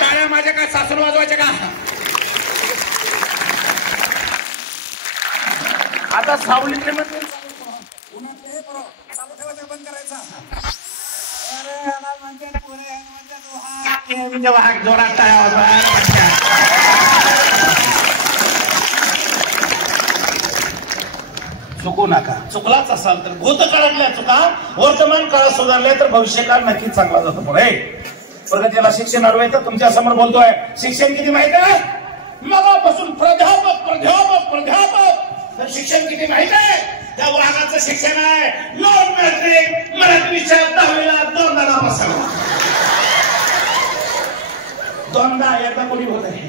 टाळ्या माझ्या काय सासून वाजवायच्या का? आता सावलीतले मध्ये चालू ठेवायचं बंद करायचा. जोरात टाळ्या वाजवायच्या. चुकू नका. चुकलाच असाल तर भूतकाळातल्या चुका वर्तमान काळात सुधारल्या तर भविष्यकाळ नक्कीच चांगला जातो. पुढे प्रगतीला शिक्षण हरवं तर तुमच्या समोर बोलतोय. शिक्षण किती माहित आहे? मगापासून प्राध्यापक प्राध्यापक प्राध्यापक. तर शिक्षण किती माहित आहे? त्या वाघाचं शिक्षण आहे. नॉन मॅट्रिक मराठी विषय 10वीला 2दा नापास झाला. 2दा. एकदा कोणी होत आहे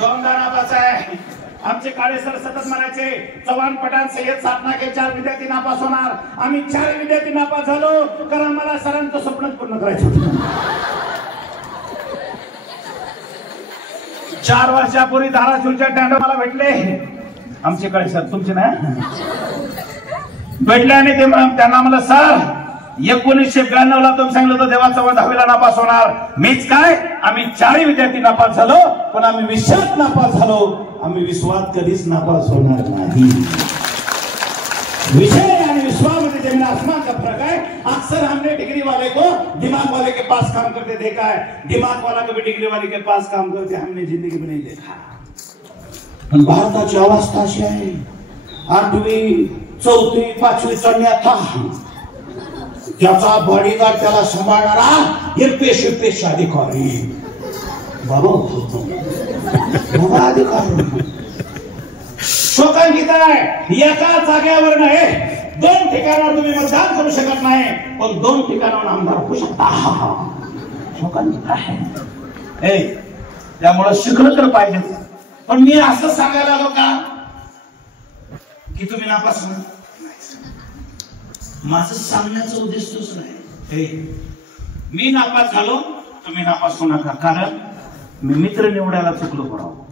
2दा नापास आहे. आमचे काळे सर सतत म्हणायचे, चव्हाण पठाण सय्यद साधना के 4 विद्यार्थी नापास होणार. आम्ही 4 विद्यार्थी नापास झालो कारण मला सरांचं स्वप्नच पूर्ण करायचं होतं. 4 वर्षापूर्वी धाराशिवच्या टँडो मला भेटले आमचे काळे सर, तुमचे नाही भेटले. आणि ते त्यांना म्हणलं, सर 1992 ला तुम्ही सांगितलं होतं देवा चव्हाण 10वीला नापास होणार. मीच काय, आम्ही 4 विद्यार्थी नापास झालो पण आम्ही विषयात नापास झालो. आम्ही विश्वात कधीच नापास होणार नाही. विषय आणि विश्वामध्ये जमीन आसमान का फर्क है. अक्सर हमने डिग्री वाले को दिमाग वाले के पास काम करते देखा है. दिमाग वाला कभी डिग्री वाले के पास काम करते हमने जिंदगी में नहीं देखा. पण भारताची अवस्था अशी आहे, 8वी 4थी 5वी चढण्याचा त्याचा बॉडीगार्ड त्याला सांभाळणारा हिरपेश अधिकारी. बाबा अधिकारी शोकांकित आहे. एका जागेवर नाही 2 ठिकाणावर तुम्ही मतदान करू शकत नाही पण 2 ठिकाणावर आमदार होऊ शकता. शोकांकित आहे. त्यामुळे शिकलं तर पाहिजे. पण मी असं सांगायला आलो का की तुम्ही नापास होणार? माझं सांगण्याचा उद्देश तोच नाही. मी नापास झालो तुम्ही नापास होऊ नका. कारण मी मित्र निवडायला चुकलो पडावं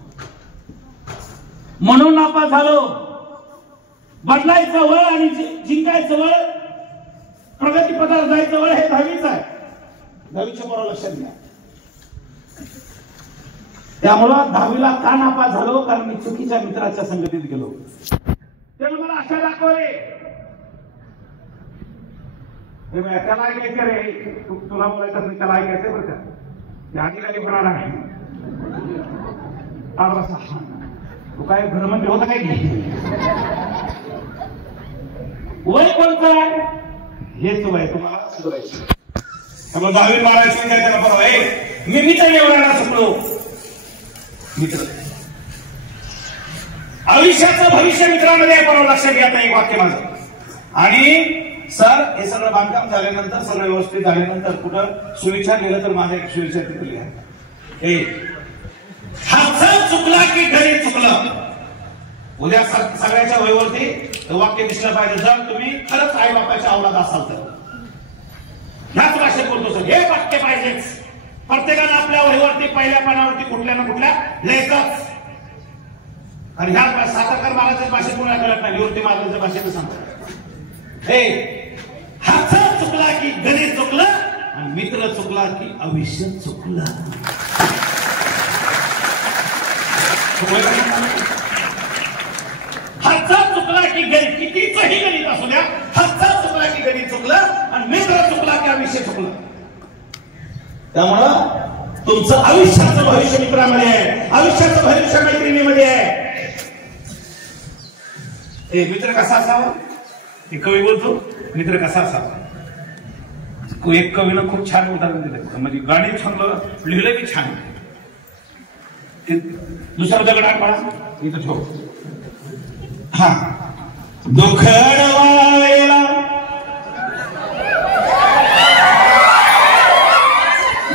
म्हणून नापास झालो. बदलायचं वळ आणि जिंकायचं वळ, प्रगतीपथावर जायचं वळ हे 10वीच आहे. 10वीच्या बरोबर लक्षात घ्या. त्यामुळं 10वीला का नापास झालो? कारण मी चुकीच्या मित्राच्या संगतीत गेलो. त्याला मला आशा दाखवले त्याला ऐकायचं रे, तुला बोलायचं नाही त्याला ऐकायचं बरं का. ते अधिकारी होणार आहे. तू काय घरमंत्री होता काय? वय कोणतं आहे हेच वय तुम्हाला सुधारायचं. त्यामुळे 10वी मारायचं काय त्याला बरोबर आहे. मी मित्र एवढा चुकलो. मित्र आयुष्याचं भविष्य मित्रामध्ये आहे. बरोबर लक्षात घ्या. एक वाक्य माझं. आणि सर हे सगळं बांधकाम झाल्यानंतर सगळं व्यवस्थित झाल्यानंतर कुठं सुविचार लिहिलं तर माझा एक सुविचार तिथे लिहा. हात चुकला की घरी चुकलं. उद्या सगळ्याच्या वहीवरती वाक्य दिसलं पाहिजे. जर तुम्ही खरंच आई बापाच्या अवलाद असाल तर ह्याच भाषेत बोलतो सर. हे वाक्य पाहिजेच. प्रत्येकानं आपल्या वहीवरती पहिल्या पानावरती कुठल्या ना कुठल्या लिहायचंच. आणि ह्या सातारकर महाराजांच्या भाषेत कोणाला कळत नाही. निवृत्ती महाराजांच्या भाषेत सांगतात हात चुकला की गणित चुकलं आणि मित्र चुकला की आयुष्य चुकलं. हातचा चुकला की गणित कितीचंही गणित असू द्या. हातचा चुकला की गणित चुकलं आणि मित्र चुकला की आयुष्य चुकलं. त्यामुळं तुमचं आयुष्याचं भविष्य मित्रामध्ये आहे. आयुष्याचं भविष्य मैत्रिणीमध्ये आहे. मित्र कसा असावा. एक कवी बोलतो मित्र कसा असावा. एक कवीनं खूप छान उदाहरण दिलं. म्हणजे गाणी चांगलं लिहिलं की छान. दुसरा दगड पाडा इथं ठेव. हा दुखडवायला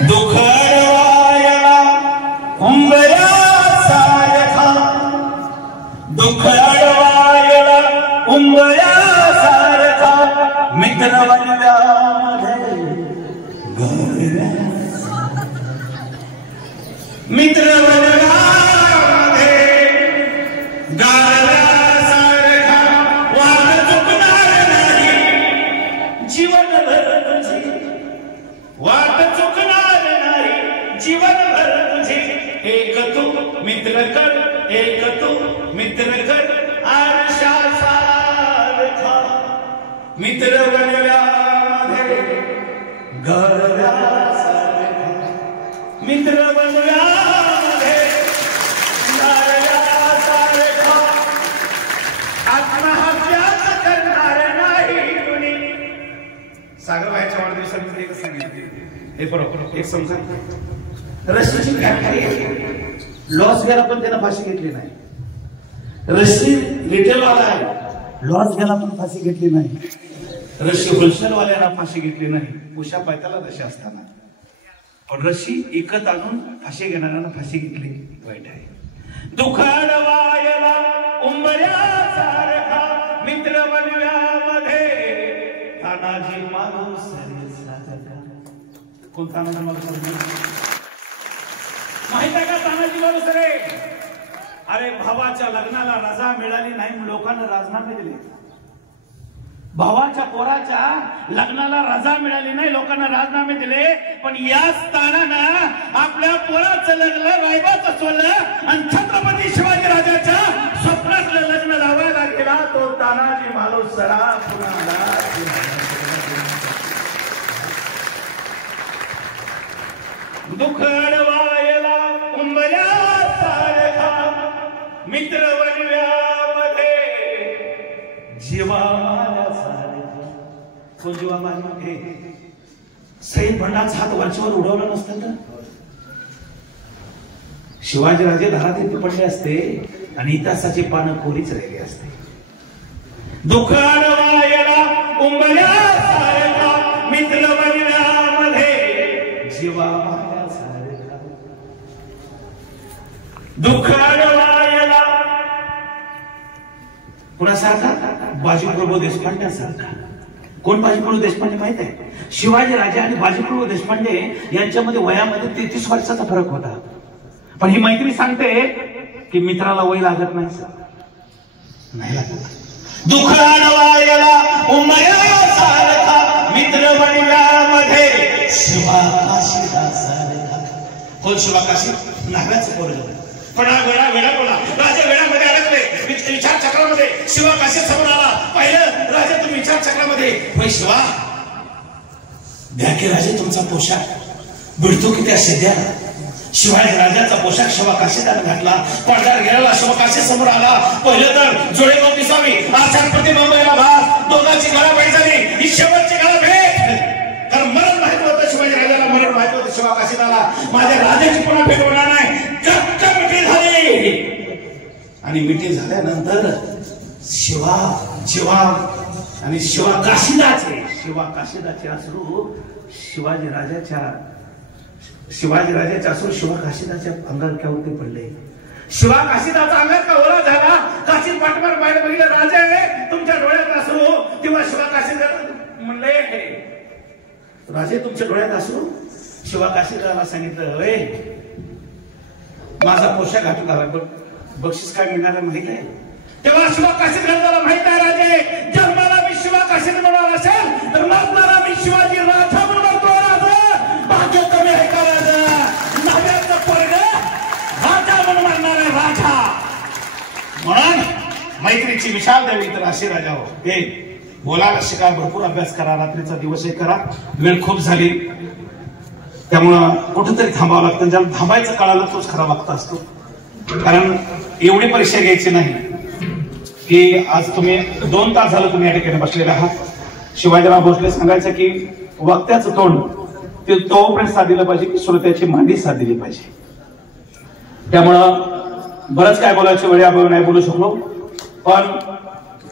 दुखडवायला उंबऱ्या सारखा दुखडवायला उंबऱ्या सारखा मित्र बनल्यामध्ये मित्र बनल्यामध्ये गारल्यासारखा वाट चुकणार नाही जीवनभर तुझी. वाट चुकणार नाही जीवनभर तुझी. एक तू मित्र कर एक तू मित्र कर आरशा सारखा मित्र बनल्यामध्ये गारल्यासारखा मित्र बनल्यामध्ये गारल्यासारखा. आत्महत्याच करणार नाही कुणी. सागरबाईच्या वाढदिवसामध्ये एक सांगितलं हे बरोबर. एक समजा रशीची फॅक्टरी आहे. लॉस गेला पण त्यानं फाशी घेतली नाही. रशी रिटेलवाला आहे. लॉस गेला पण फाशी घेतली नाही. रशी होलसेलवाल्याला फाशी घेतली नाही. उषा पायताला रशी असताना. पण रशी एकत आणून फाशी घेणाऱ्यांना फाशी घेतली. वाईट आहे. दुखडवायला उंबऱ्या सारखा मित्र बनल्यामध्ये तानाजी माणूस. कोण तानाजी माणूस माहित आहे का. तानाजी माणूस रे. अरे भावाच्या लग्नाला रजा मिळाली नाही लोकांना राजीनामे दिले. भावाच्या पोराच्या लग्नाला रजा मिळाली नाही लोकांना राजीनामे दिले. पण याच तानानं आपल्या पोराचं लग्न रायबाचं सोडलं आणि छत्रपती शिवाजी राजाच्या स्वप्नातलं लग्न लावायला गेला तो तानाजी माणूस सरा पुन्हा. दुखडवायला उंबऱ्या सारखा मित्र बनल्यामध्ये जीवा कोण जीवा मारला. सईद भंडाचा हात वरच्यावर उडवला नसतं तर शिवाजीराजे धारातीत पडले असते आणि इतिहासाची पानं कोरीच राहिली असते. दुखडवायला उंबऱ्या सारखा मित्र बनल्यामध्ये जीवा मारल्यासारखा. दुखडवायला कुणासारखा. बाजीप्रभू देशपांड्यासारखा. कोण बाजीप्रभू देशपांडे माहित आहे. शिवाजी राजा आणि बाजीप्रभू देशपांडे यांच्यामध्ये वयामध्ये 33 वर्षाचा फरक होता. पण ही मैत्री सांगते की मित्राला वय लागत नाही सर. नाही लागत. दुखडवायला उंबऱ्या सारखा मित्र बनल्यामध्ये शिवा काशीदासारखा. कोण शिवा काशी. नागाचं पोरगं. पण वेळा बोला. राजा वेळामध्ये अडकले. विचार चक्रामध्ये शिवा काशी समोर आला. पाहिलं राजा तुम्ही विचार चक्रामध्ये. होय शिवा द्या की राजे तुमचा पोशाख भिडतो की त्या शेद्याला. शिवाजी राजाचा पोशाख शिवा काशीदार घातला. पडदार गेला शिवा काशी समोर आला. पहिलं तर जोडे दिसावी. छत्रपती मुंबईला भाग दोघांची आणि मिठी झाल्यानंतर शिवा शिवा आणि शिवा काशीदाचे अश्रू शिवाजी राजाच्या अश्रू शिवा काशीदाच्या अंगारक्यावरती पडले. शिवा काशीदाचा अंगार का ओला झाला. काशी पाठवर बाहेर बघितलं, राजा तुमच्या डोळ्यात अश्रू. तेव्हा शिवा काशीदार म्हणले, राजे तुमच्या डोळ्यात अश्रू. शिवा काशीदाराला सांगितलं, माझा पोशाख घातून झाला, बक्षीस काय मिळणार माहित आहे. तेव्हा शिवा काशीदाराला माहित आहे, राजे जन्माला मी शिवा काशीद म्हणणार असेल तर मरणारा मी शिवाजी राजा म्हणून मरतो. राजा भाग्य कमी आहे का राजा? नव्याचं पोरग राजा म्हणून मरणार आहे राजा. म्हणून मैत्रीची विशाल द्यावी तर असे राजा हो. हे बोलायला शिका, भरपूर अभ्यास करा, रात्रीचा दिवस हे करा. वेळ खूप झाली त्यामुळं कुठंतरी थांबावं लागतं. ज्याला थांबायचं कळालं तोच खरा वक्ता असतो. कारण एवढी परीक्षा घ्यायची नाही की आज तुम्ही 2 तास झालं तुम्ही या ठिकाणी बसलेले आहात. शिवाजीराव भोसले सांगायचं की वक्त्याचं तोंड ते तोपर्यंत साथ दिलं पाहिजे की श्रोत्याची मांडी साथ दिली पाहिजे. त्यामुळं बरंच काय बोलायची वेळ अभावी नाही बोलू शकलो. पण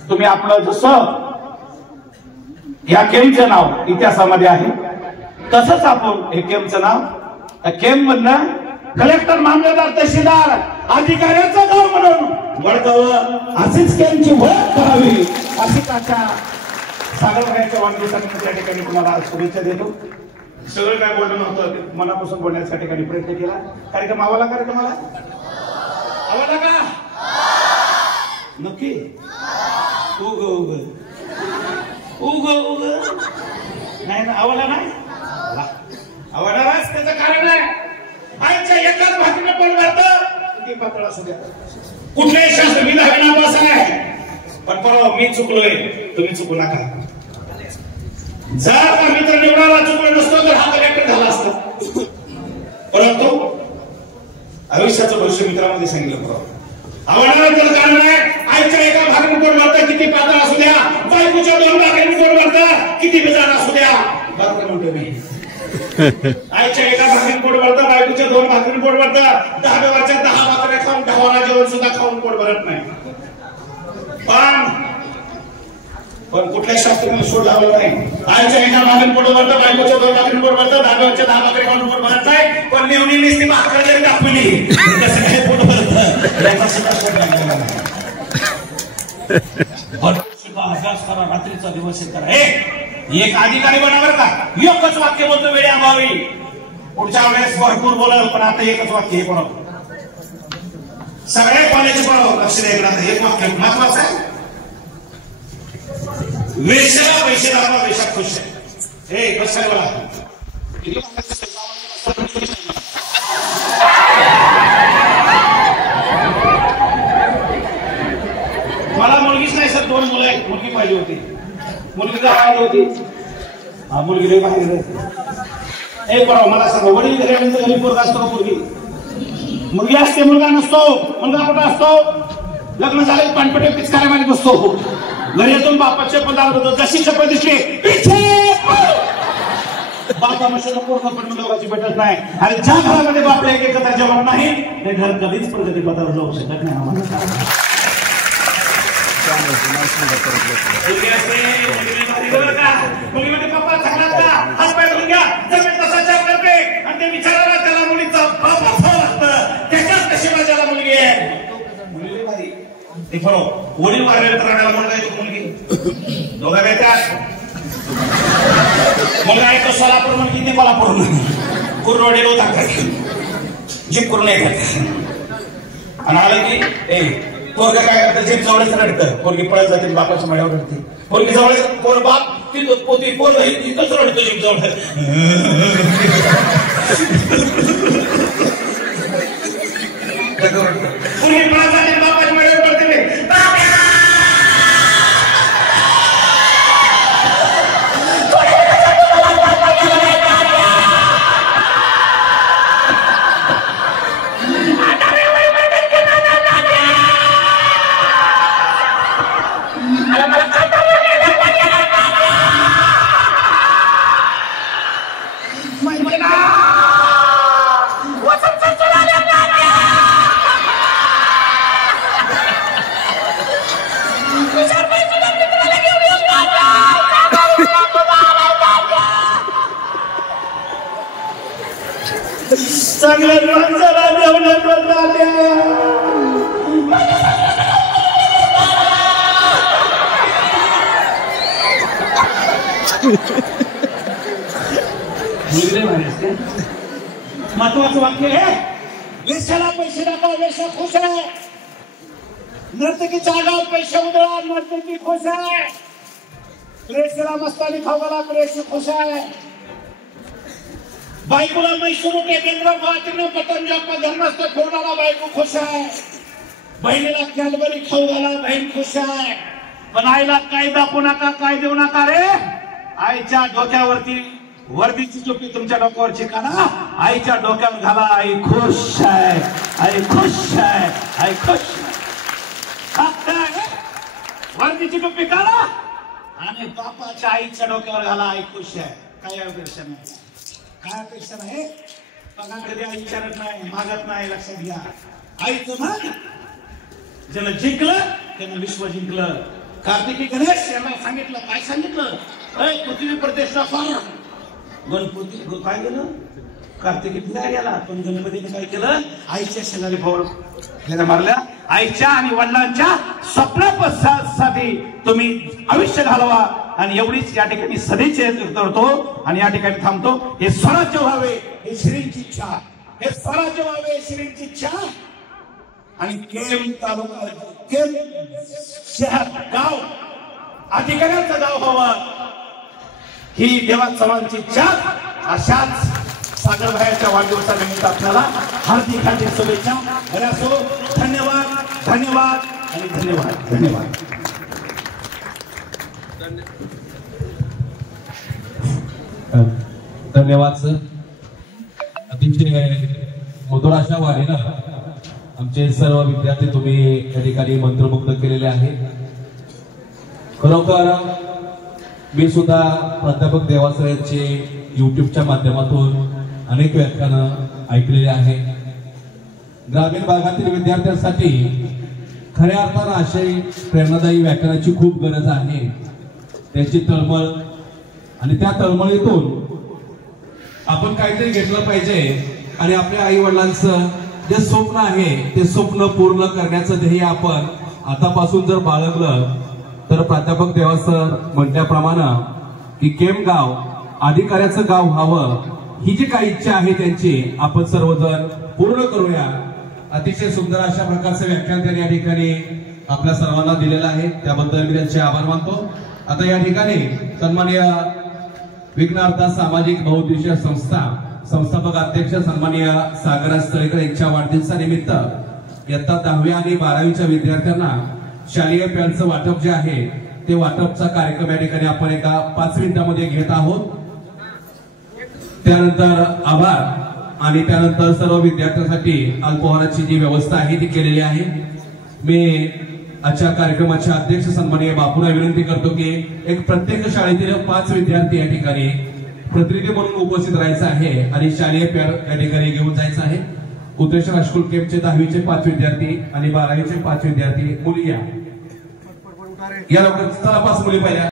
तुम्ही आपलं जसं या केमचं नाव इतिहासामध्ये आहे तसंच आपण हे केमचं नाव केम मधनं कलेक्टर, मामलेदार, तहसीलदार, अधिकाऱ्याचं गाव म्हणून वळकावं, अशीच केमची ओळख करावी अशी काका सागरभाईच्या वाढदिवसाने त्या ठिकाणी तुम्हाला शुभेच्छा देतो. सगळं काय बोलणं नव्हतं, मनापासून बोलण्याच्या ठिकाणी प्रयत्न केला. कार्यक्रम आवडला का नक्की? उग नाही ना, आवडला नाही आवडणारच. त्याचं कारण आहे आईच्या एकाच भाकरीने पण वाटतं किती पातळ असू द्या, कुठल्याही शास्त्र मी नापास आहे. पण परवा मी चुकलोय, तुम्ही चुकू नका. जर का मित्र निवडायला चुकलो नसतो तर हा कलेक्टर झाला असता. परंतु आयुष्याचं भविष्य मित्रामध्ये सांगितलं बरोबर. आवडणारं त्याचं कारण आहे आईच्या एका भाकरीने पोट भरतं किती पातळ असू द्या, बायकोच्या 2 भाकरीने पोट भरतं किती बिजाड असू द्या. बातमी म्हणतो मी, आईच्या एका भाकरीने पोट भरतं, बायकोच्या 2 भाकरीने पोट भरतं. 10व्या वर्षात 10 भाकऱ्या खाऊन 10वाला जेवण सुद्धा खाऊन पोट भरत नाही. पण कुठल्या शास्त्राने शोध लावला नाही. आईच्या एका भाकरीने पोट भरतं, बायकोच्या 2 भाकरीने पोट भरतं, 10व्या वर्षात 10 भाकरी खाऊन पोट भरत नाही. पण नेहमी नुसती भाकर जरी दाखवली कसं काय पोट भरतं याचा सुद्धा शोध लागला नाही. अभ्यास करा, रात्रीचा दिवस करा. एक अधिकारी बनावर का एकच वाक्य बोलतो वेळे अभावी. पुढच्या वेळेस भरपूर बोलाल पण आता एकच वाक्य हे बरोबर. सगळ्या कॉलेज बरोबर लक्ष द्यायला एक वाक्य महत्वाचं आहे. वेशाला पैसे दाखवा, वेशा खुश आहे. हे कसं आहे मला मला मुलगीच नाही सर, 2 मुलं आहेत. मुलगी पाहिजे होती, मुलगी बाहेर होती. हा मुलगी लई बाहेर एक बरोबर. मला सांगा वडील घरी आल्यानंतर घरी पोरगा असतो का मुलगी? मुलगी असते, मुलगा नसतो. मुलगा कुठं असतो? लग्न झाले पानपटे पिचकाऱ्या मागे बसतो. घरी येतून बापाचे पदार्थ होतो. जशी शपथ दिसली बापा मशाला पोरगा पण दोघांची भेटत नाही. आणि ज्या घरामध्ये बापला एकत्र जेवण नाही ते घर कधीच प्रगती पदावर जाऊ शकत नाही. आम्हाला मुलीमध्ये पप्पा सांगणार का हात पाय धुवून घ्या जमीन तसा चार करते आणि ते विचारायला त्याला मुलीचा बाप असावं लागतं. त्याच्याच नशिबाच्याला मुलगी आहे. मुलगी भारी ते बरोबर. वडील वारले तर राहण्याला मुलगा येतो, मुलगी दोघा येतात. मुलगा येतो सोलापूर, मुलगी ते कोल्हापूर कुरवाडी होता जीप करून येतात. आणि आलं की पोरगा काय करतं, जीप जवळच रडतं. पोरगी पळत जाते, बापाच्या माड्यावर रडते. पोरगी जवळ पोर बाप तिथं पोती पोर तिथंच रडतो जीप जवळ. पोरगी पळत जाते, बापाच्या माड्यावर रडते. चांगल्या माणसाला जेवणाचं तात्या. महत्वाचं वाक्य आहे, वेशाला पैसे दाखवा वेशा खुश आहे, नर्तकीच्या आगावर पैसे उधळा नर्तकी खुश आहे, प्रेसला मस्तानी खावाला प्रेस खुश आहे, बायकोला मैसूर केंद्र वाटणं पतंजपा धर्मस्थ ठेवणारा बायको खुश आहे, बहिणीला कॅडबरी खाऊ घाला बहीण खुश आहे. पण आईला काय दाखवू नका काय देऊ नका रे. आईच्या डोक्यावरती वर्दीची टोपी तुमच्या डोक्यावरची काढा, आईच्या डोक्यावर घाला. आई खुश आहे, आई खुश आहे, आई खुश आहे. वर्दीची टोपी काढा आणि बापाच्या आईच्या डोक्यावर घाला. आई खुश आहे. काय अपेक्षा नाही, काय अपेक्षा नाही. पगार कधी आई विचारत नाही, मागत नाही. लक्षात घ्या, आईचं मान ज्यानं जिंकलं त्यानं विश्व जिंकलं. कार्तिकी गणेश यांना सांगितलं, काय सांगितलं, पृथ्वी प्रतिष्ठा फार. गणपती काय केलं, कार्तिकी फिरायला गेला, पण गणपतीने काय केलं, आईच्या शेजारी फौर मारल्या. आईच्या आणि वडिलांच्या स्वप्नासाठी तुम्ही आयुष्य घालवा. आणि एवढीच या ठिकाणी सदैचे करतो आणि या ठिकाणी थांबतो. हे स्वराज्य व्हावे हे श्रींची इच्छा, हे स्वराज्य व्हावे श्रींची इच्छा. आणि केम तालुका केम शहर गाव अधिकाऱ्यांचं गाव व्हावं ही देवा चव्हाणची इच्छा. अशाच सागरभाईच्या वाढदिवसानिमित्त आपल्याला हार्दिक हार्दिक शुभेच्छा. धन्यवाद धन्यवाद आणि धन्यवाद धन्यवाद. धन्यवाद सर. अतिशय मधुर अशा वाणीनं आमचे सर्व विद्यार्थी तुम्ही या ठिकाणी मंत्रमुग्ध केलेले आहे. खरोखर मी सुद्धा प्राध्यापक देवासर यांचे युट्यूबच्या माध्यमातून अनेक व्याख्यानं ऐकलेले आहे. ग्रामीण भागातील विद्यार्थ्यांसाठी खऱ्या अर्थानं अशी प्रेरणादायी व्याख्यानाची खूप गरज आहे. त्याची तळमळ आणि त्या तळमळीतून आपण काहीतरी घेतलं पाहिजे आणि आपल्या आई वडिलांचं जे स्वप्न आहे ते स्वप्न पूर्ण करण्याचं ध्येय आपण आतापासून जर बाळगलं तर प्राध्यापक देवासर म्हटल्याप्रमाणे की केम गाव अधिकाऱ्याचं गाव व्हावं ही जी काही इच्छा आहे त्यांची आपण सर्वजण पूर्ण करूया. अतिशय सुंदर अशा प्रकारचं व्याख्यान त्यांनी या ठिकाणी आपल्या सर्वांना दिलेलं आहे, त्याबद्दल मी त्यांचे आभार मानतो. आता या ठिकाणी सन्माननीय विघ्नार्थ सामाजिक बहुउद्देशीय संस्था संस्थापक अध्यक्ष सन्माननीय सागरराज तळेकर यांच्या वाढदिवसानिमित्त इयत्ता 10वी आणि 12वीच्या विद्यार्थ्यांना शालेय पेनचं वाटप जे आहे ते वाटपचा कार्यक्रम या ठिकाणी आपण एका 5 मिनिटांमध्ये घेत आहोत. त्यानंतर आभार आणि त्यानंतर सर्व विद्यार्थ्यांसाठी अल्पहाराची जी व्यवस्था आहे ती केलेली आहे. मी आजच्या कार्यक्रमाचे अध्यक्ष सन्माननीय बापूंना विनंती करतो की एक प्रत्येक शाळेतील 5 विद्यार्थी या ठिकाणी प्रतिनिधी म्हणून उपस्थित राहायचं आहे आणि शालेय पेन या ठिकाणी घेऊन जायचं आहे. उत्तरेश्वर हायस्कूल केमचे 10वीचे 5 विद्यार्थी आणि 12वीचे 5 विद्यार्थी मुली या लवकर. चला 5 मुली पाहिल्या.